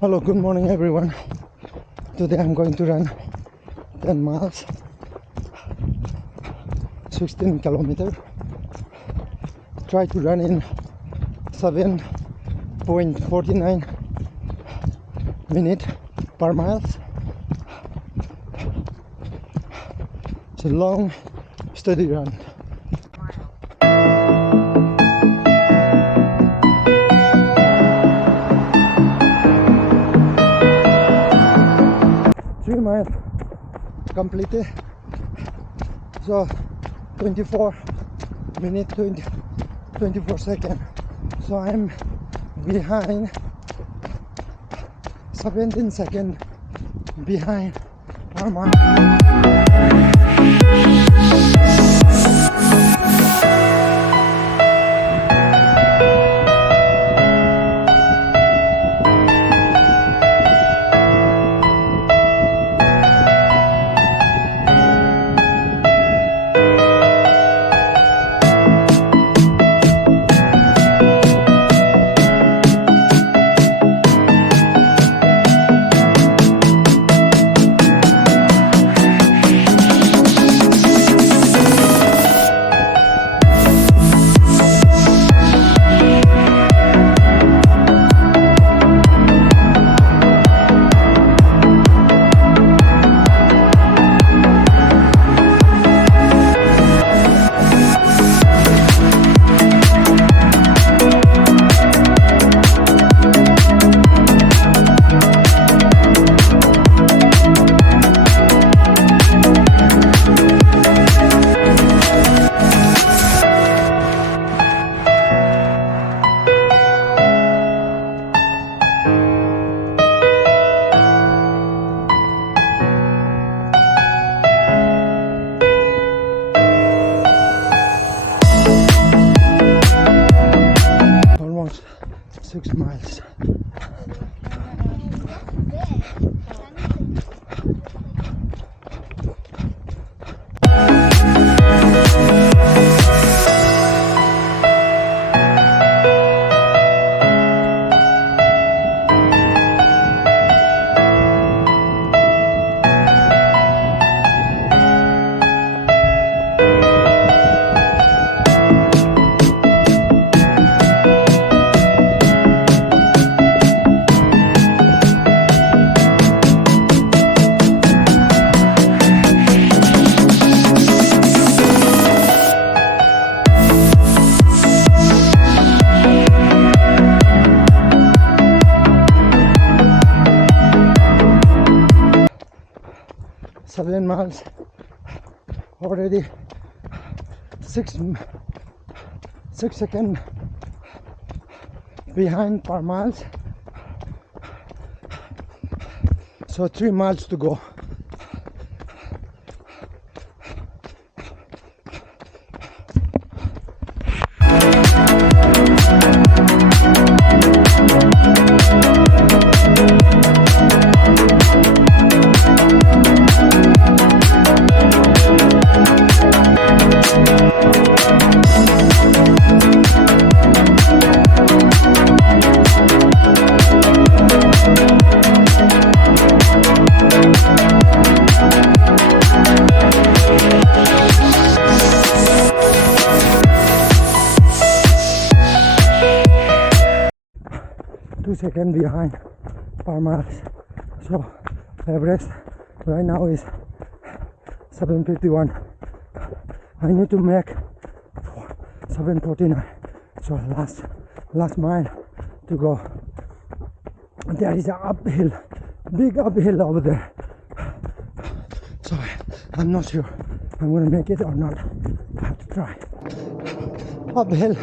Hello, good morning everyone. Today I'm going to run 10 miles, 16 kilometers. Try to run in 7.49 minutes per mile. It's a long, steady run. Mile completed, so 24 minutes 24 seconds, so I'm behind 17 seconds behind per mile. 6 miles. Seven miles already, 6 seconds behind per miles, so 3 miles to go. Second behind per miles, so average right now is 7:51. I need to make 7:49, so last mile to go. There is an uphill, big uphill over there, so I'm not sure I'm gonna make it or not. I have to try. Uphill